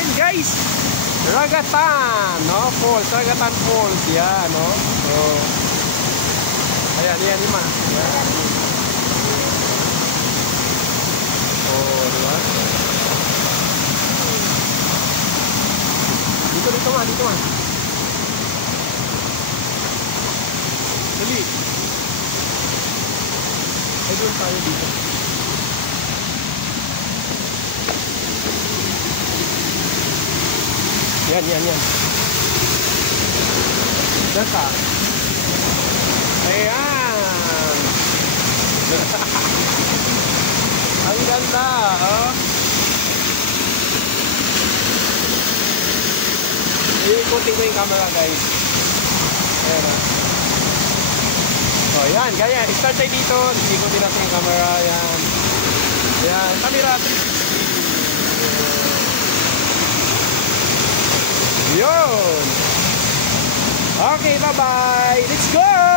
Ayan guys, Ragatan, no? Falls, Ragatan Falls, yan, no? So, ayan, ima. Ayan. Oh, diba? Dito nga. Dali. Ay, doon tayo dito. Yan. Diyan ka. Ayan. Ang ganda, oh. Iikutin ko yung camera, guys. Ayan, oh. Oh, yan, ganyan. Start tayo dito. Iikutin natin yung camera, yan. Yan, camera 360. Yun. Okay, bye-bye. Let's go!